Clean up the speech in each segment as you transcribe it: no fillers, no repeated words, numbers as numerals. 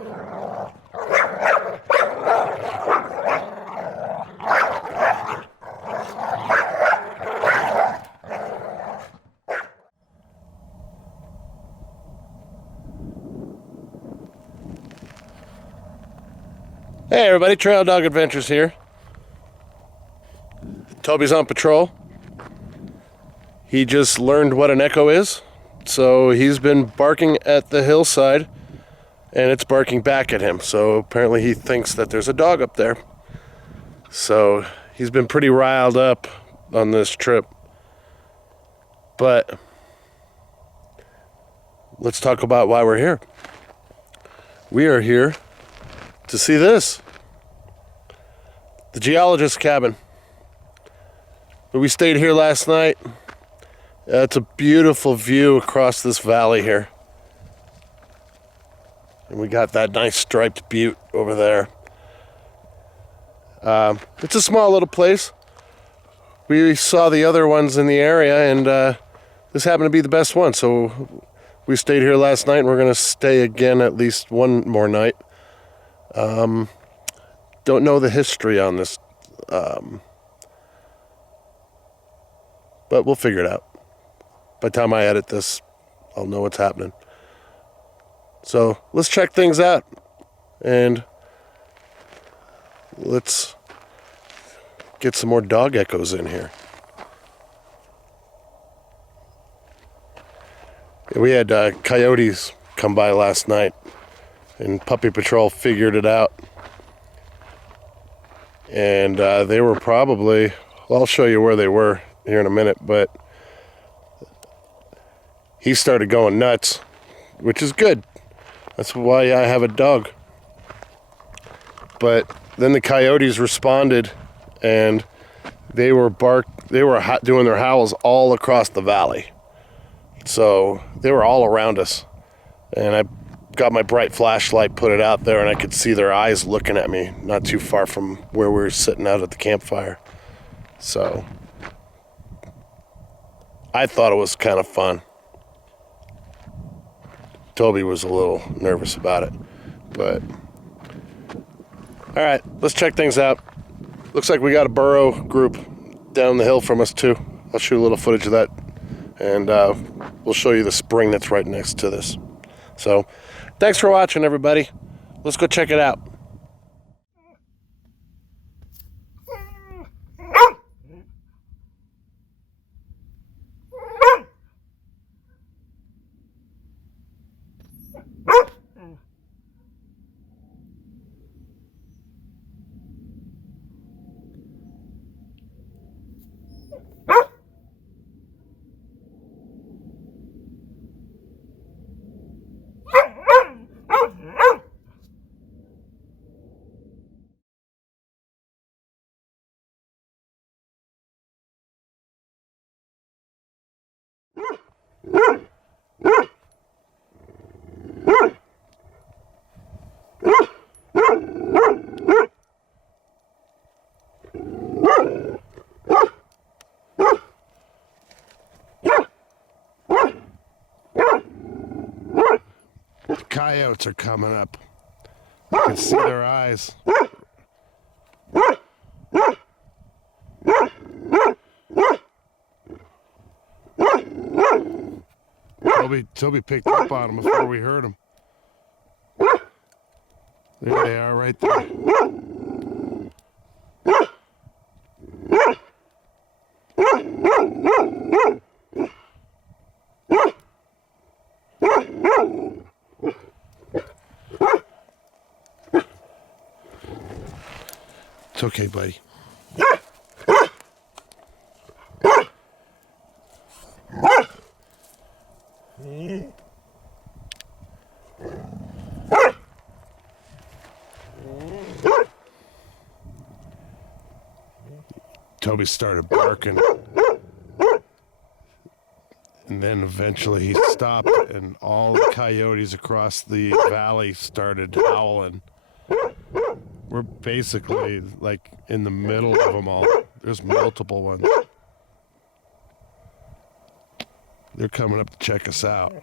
Hey everybody, Trail Dog Adventures here. Toby's on patrol. He just learned what an echo is, so he's been barking at the hillside, and it's barking back at him. So apparently he thinks that there's a dog up there. So he's been pretty riled up on this trip. But let's talk about why we're here. We are here to see this. The Geologist cabin. We stayed here last night. It's a beautiful view across this valley here. And we got that nice striped butte over there. It's a small little place. We saw the other ones in the area, and this happened to be the best one. So we stayed here last night, and we're going to stay again at least one more night. Don't know the history on this, but we'll figure it out. By the time I edit this, I'll know what's happening. So let's check things out, and let's get some more dog echoes in here. We had coyotes come by last night, and Puppy Patrol figured it out. And they were probably, well, I'll show you where they were here in a minute, but he started going nuts, which is good. That's why I have a dog. But then the coyotes responded, and they were doing their howls all across the valley. So they were all around us. And I got my bright flashlight, put it out there, and I could see their eyes looking at me not too far from where we were sitting out at the campfire. So I thought it was kind of fun. Toby was a little nervous about it, but all right, let's check things out. Looks like we got a burro group down the hill from us too. I'll shoot a little footage of that, and we'll show you the spring that's right next to this. So thanks for watching, everybody. Let's go check it out. Coyotes are coming up. You can see their eyes. Toby picked up on them before we heard them. There they are right there. It's okay, buddy. Toby started barking, and then eventually he stopped, and all the coyotes across the valley started howling. We're basically like in the middle of them all. There's multiple ones. They're coming up to check us out.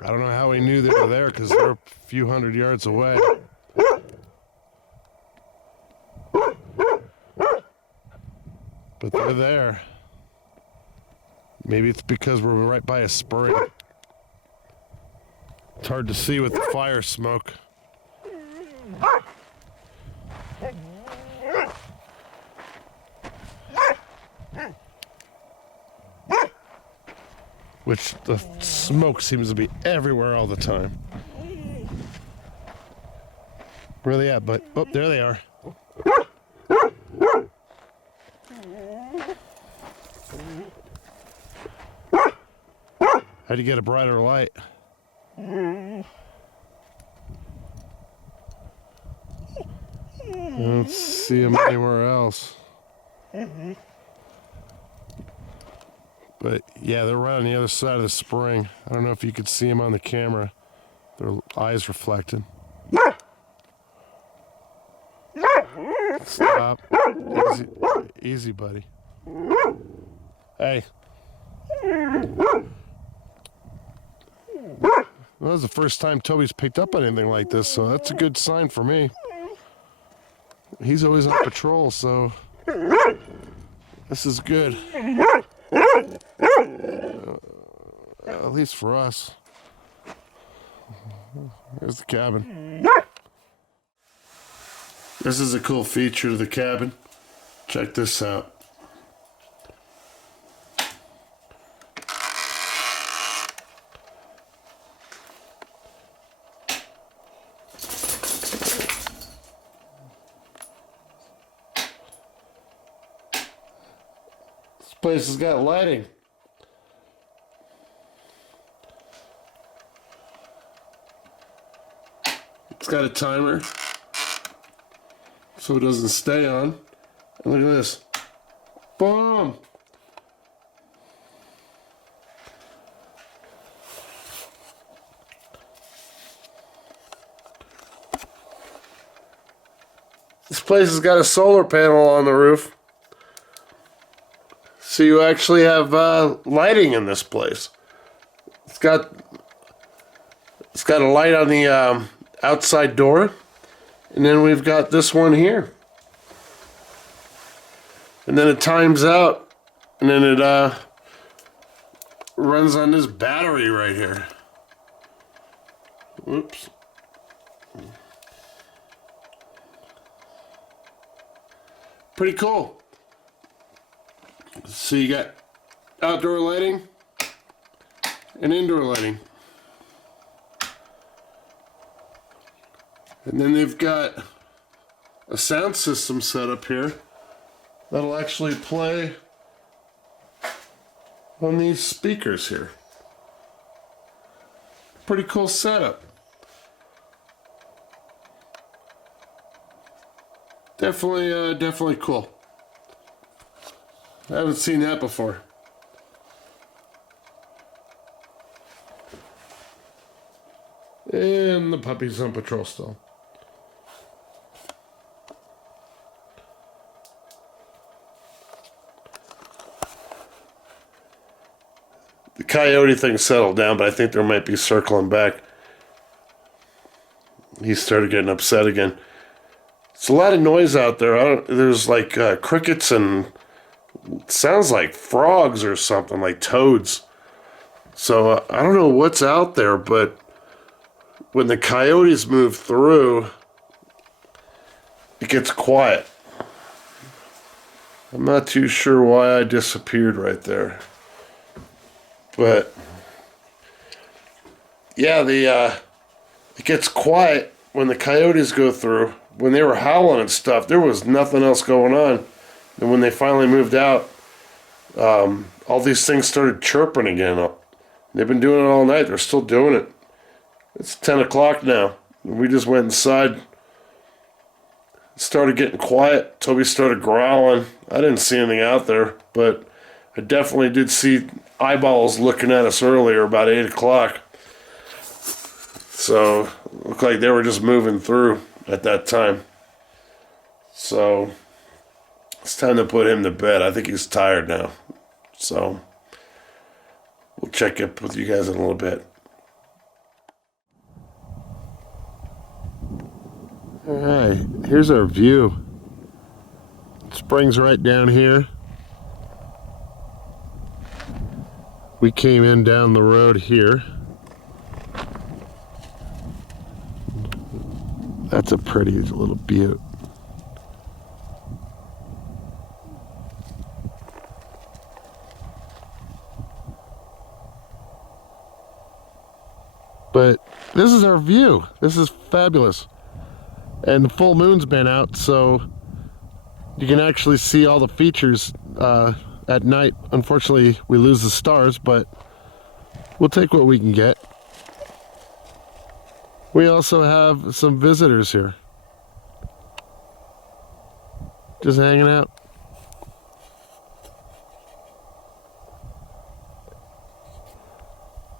I don't know how he knew they were there because they're a few hundred yards away. But they're there. Maybe it's because we're right by a spring. It's hard to see with the fire smoke. Which the smoke seems to be everywhere all the time. Where are they at, bud? Oh, there they are. How'd you get a brighter light? I don't see them anywhere else. But yeah, they're right on the other side of the spring. I don't know if you could see them on the camera. Their eyes reflected. Stop. Easy, easy, buddy. Hey. Well, this is the first time Toby's picked up on anything like this, so that's a good sign for me. He's always on patrol, so this is good. At least for us. Here's the cabin. This is a cool feature of the cabin. Check this out. This place has got lighting. It's got a timer so it doesn't stay on. And look at this. Boom! This place has got a solar panel on the roof. So you actually have lighting in this place. It's got a light on the outside door. And then we've got this one here. And then it times out. And then it runs on this battery right here. Whoops. Pretty cool. So you got outdoor lighting and indoor lighting. And then they've got a sound system set up here that'll actually play on these speakers here. Pretty cool setup. Definitely cool. I haven't seen that before. And the puppy's on patrol still. The coyote thing settled down, but I think there might be circling back. He started getting upset again. It's a lot of noise out there. There's like crickets and sounds like frogs or something, like toads. So I don't know what's out there, but when the coyotes move through, it gets quiet. I'm not too sure why I disappeared right there. But yeah, it gets quiet when the coyotes go through. When they were howling and stuff, there was nothing else going on. And when they finally moved out, all these things started chirping again. They've been doing it all night. They're still doing it. It's 10 o'clock now. We just went inside. It started getting quiet. Toby started growling. I didn't see anything out there, but I definitely did see eyeballs looking at us earlier, about 8 o'clock. So it looked like they were just moving through at that time. So it's time to put him to bed. I think he's tired now. So we'll check up with you guys in a little bit. Alright, here's our view. Spring's right down here. We came in down the road here. That's a pretty little butte. But this is our view. This is fabulous. And the full moon's been out, so you can actually see all the features at night. Unfortunately, we lose the stars, but we'll take what we can get. We also have some visitors here. Just hanging out.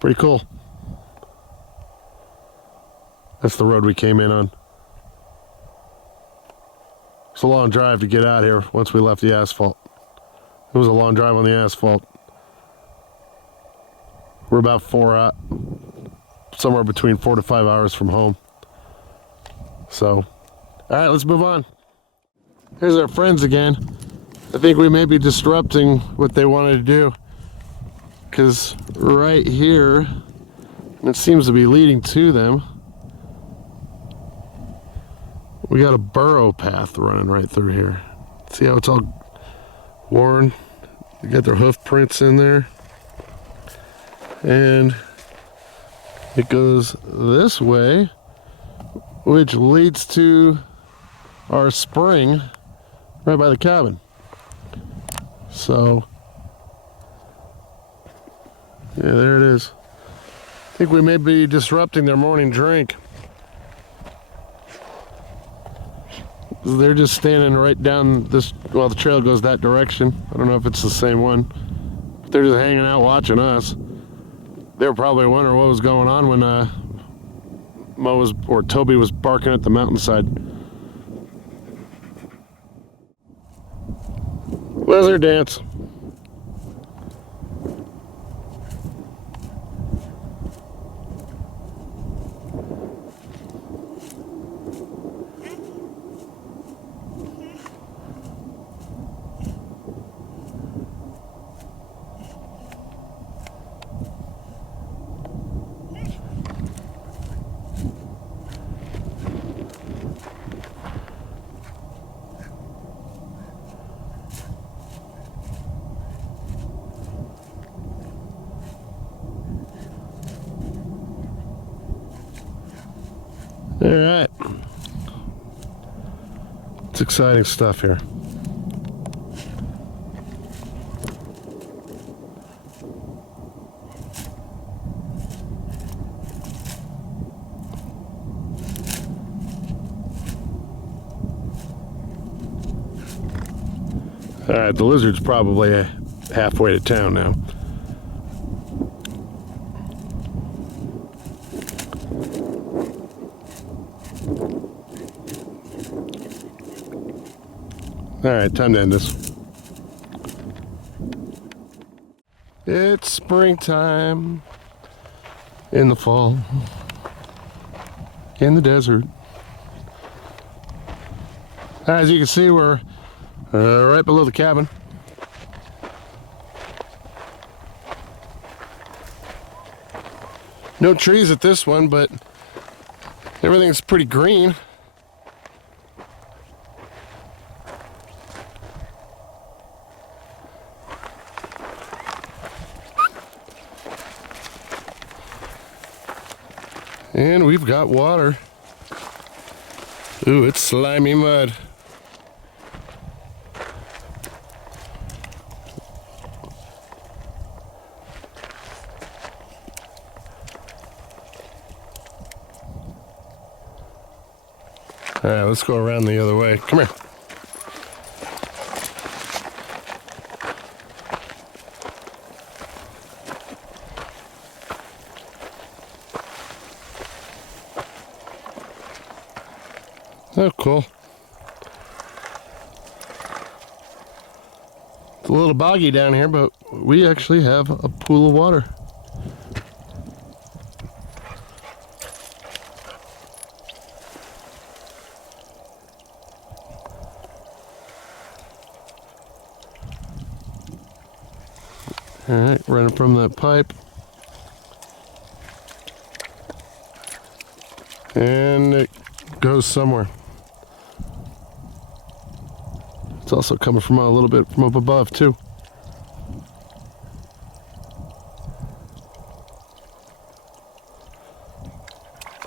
Pretty cool. That's the road we came in on. It's a long drive to get out here once we left the asphalt. It was a long drive on the asphalt. We're about somewhere between 4 to 5 hours from home. So, all right, let's move on. Here's our friends again. I think we may be disrupting what they wanted to do, because right here, and it seems to be leading to them, we got a burrow path running right through here. See how it's all worn? They got their hoof prints in there. And it goes this way, which leads to our spring right by the cabin. So, yeah, there it is. I think we may be disrupting their morning drink. They're just standing right down this, well, the trail goes that direction. I don't know if it's the same one. But they're just hanging out watching us. They were probably wondering what was going on when Toby was barking at the mountainside. Lizard dance. All right, it's exciting stuff here. All right, the lizard's probably halfway to town now. All right, time to end this. It's springtime in the fall, in the desert. As you can see, we're right below the cabin. No trees at this one, but everything's pretty green. And we've got water. Ooh, it's slimy mud. All right, let's go around the other way. Come here. Oh, cool. It's a little boggy down here, but we actually have a pool of water. Alright, running from that pipe. And it goes somewhere. It's also coming from a little bit from up above too.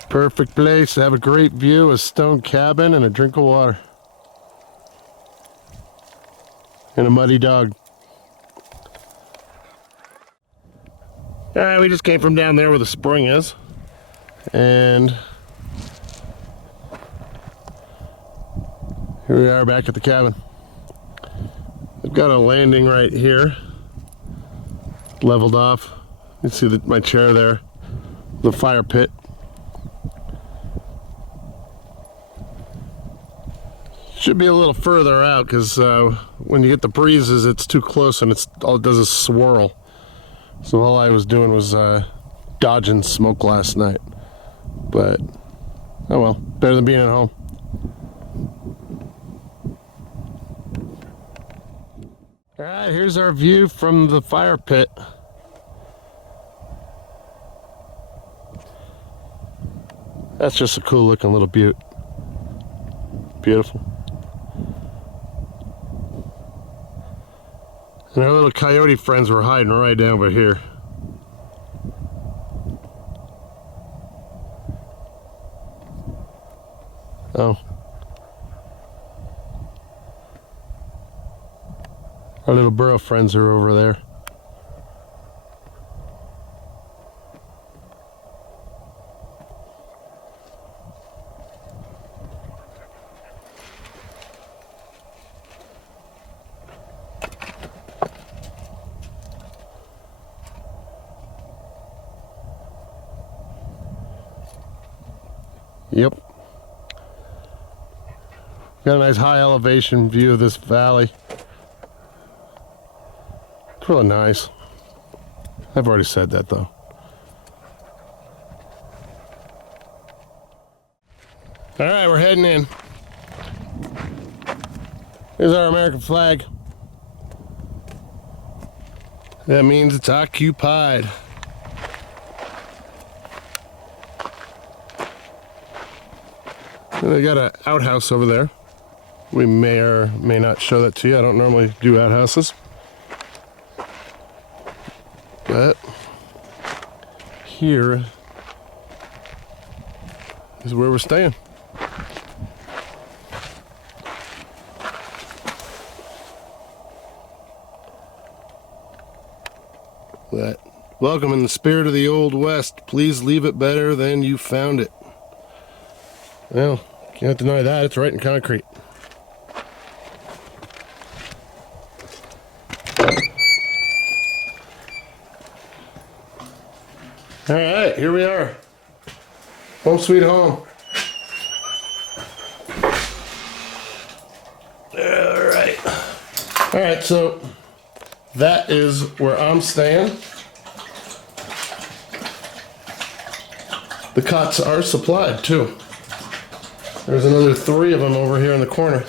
Perfect place to have a great view, a stone cabin, and a drink of water. And a muddy dog. Alright, we just came from down there where the spring is. And here we are back at the cabin. I've got a landing right here, leveled off. You can see my chair there, the fire pit. Should be a little further out because when you get the breezes, it's too close and all it does is swirl. So all I was doing was dodging smoke last night. But, oh well, better than being at home. Alright, here's our view from the fire pit. That's just a cool looking little butte. Beautiful. And our little coyote friends were hiding right down over here. Oh. Our little burrow friends are over there. Yep. Got a nice high elevation view of this valley. It's really nice. I've already said that though. Alright, we're heading in. Here's our American flag. That means it's occupied. And they got an outhouse over there. We may or may not show that to you. I don't normally do outhouses. But here is where we're staying. That welcome in the spirit of the Old West. Please leave it better than you found it. Well, can't deny that. It's right in concrete. All right, here we are. Home sweet home. All right, so that is where I'm staying. The cots are supplied too. There's another 3 of them over here in the corner.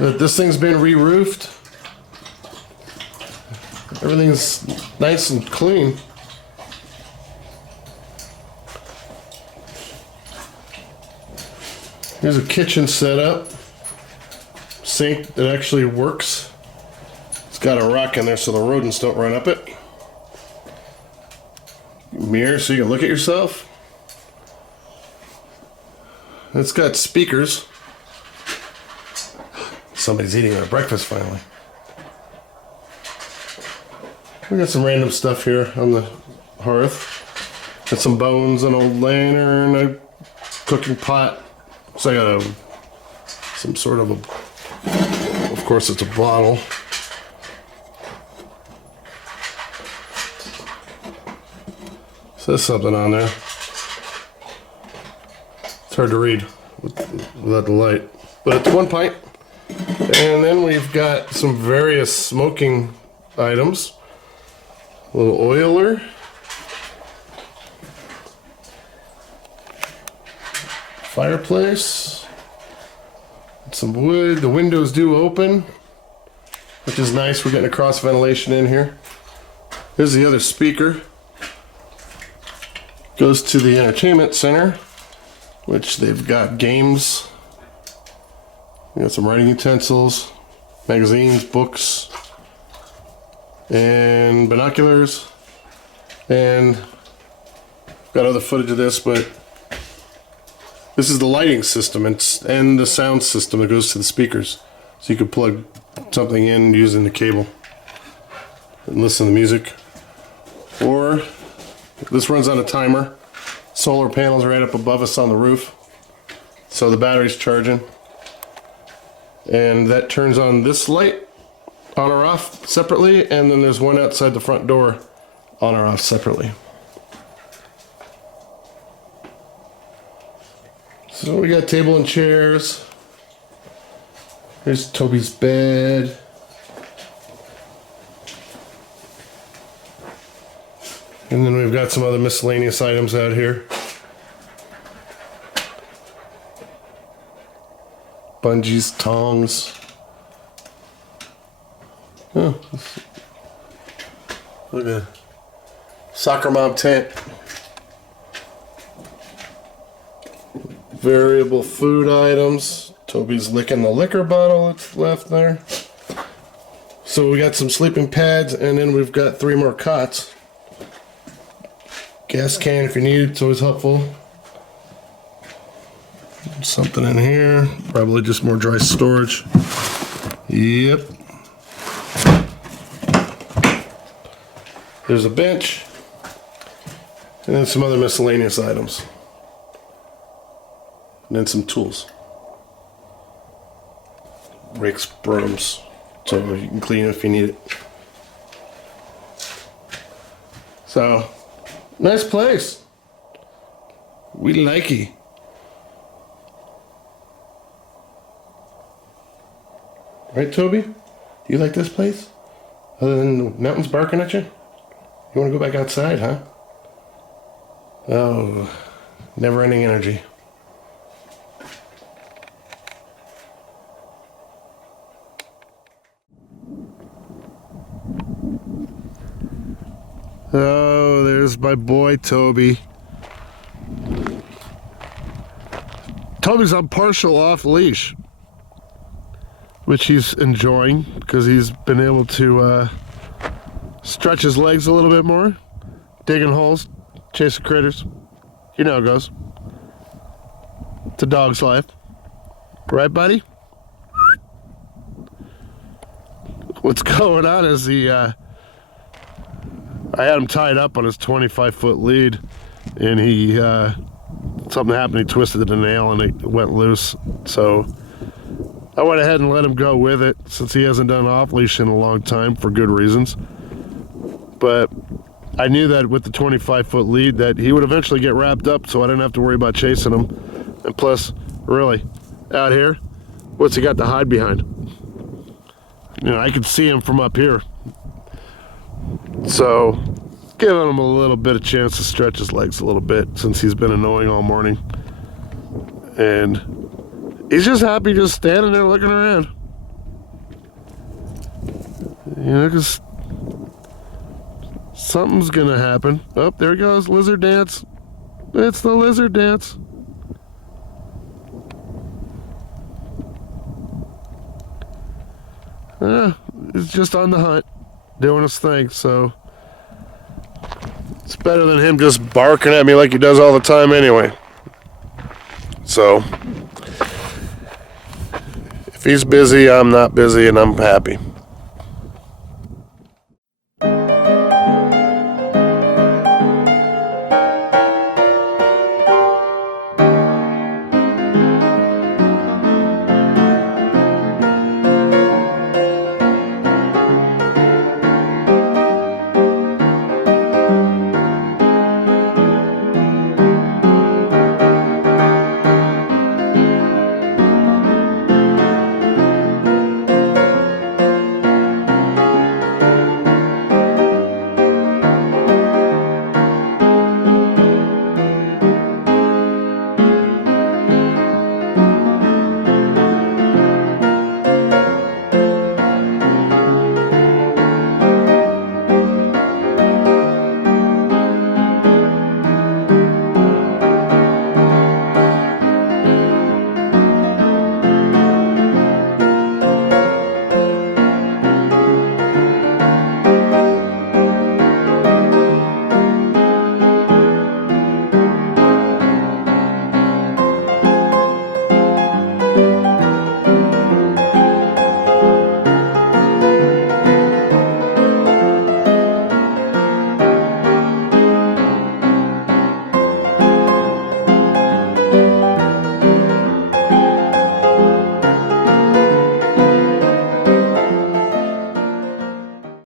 But this thing's been re-roofed. Everything's nice and clean. Here's a kitchen setup. Sink that actually works. It's got a rock in there so the rodents don't run up it. Mirror so you can look at yourself. It's got speakers. Somebody's eating their breakfast finally. We got some random stuff here on the hearth. Got some bones, an old lantern, a cooking pot. So I got some sort of a, of course it's a bottle. Says something on there. It's hard to read without the light, but it's 1 pint. And then we've got some various smoking items. A little oiler. Fireplace. Some wood. The windows do open. which is nice. We're getting a cross ventilation in here. Here's the other speaker. Goes to the entertainment center, which they've got games. We got some writing utensils, magazines, books, and binoculars. And got other footage of this, but this is the lighting system and the sound system that goes to the speakers. So you could plug something in using the cable and listen to music. Or this runs on a timer. Solar panels right up above us on the roof. So the battery's charging. And that turns on this light on or off separately, and then there's one outside the front door on or off separately. So we got table and chairs. Here's Toby's bed. And then we've got some other miscellaneous items out here. Bungees, tongs. Oh, look at soccer mom tent. Variable food items. Toby's licking the liquor bottle that's left there. So we got some sleeping pads, and then we've got 3 more cots. Gas can if you need it, it's always helpful. Something in here, probably just more dry storage. Yep. There's a bench, and then some other miscellaneous items. And then some tools. Rakes, brooms, so you can clean it if you need it. So, nice place. We like it. Right, Toby? Do you like this place? Other than the mountains barking at you? You want to go back outside, huh? Oh, never-ending energy. Oh, there's my boy Toby. Toby's on partial off leash, which he's enjoying because he's been able to stretch his legs a little bit more, digging holes, chasing critters. You know how it goes. It's a dog's life. Right, buddy? What's going on is I had him tied up on his 25-foot lead, and something happened. He twisted the nail and it went loose. So I went ahead and let him go with it, since he hasn't done off leash in a long time for good reasons. But I knew that with the 25-foot lead that he would eventually get wrapped up, so I didn't have to worry about chasing him. And plus, really, out here, what's he got to hide behind? You know, I could see him from up here. So, giving him a little bit of chance to stretch his legs a little bit, since he's been annoying all morning. And he's just happy just standing there looking around. You know, because something's going to happen. Oh, there he goes, lizard dance. It's the lizard dance. He's just on the hunt, doing his thing, so it's better than him just barking at me like he does all the time anyway. So if he's busy, I'm not busy, and I'm happy.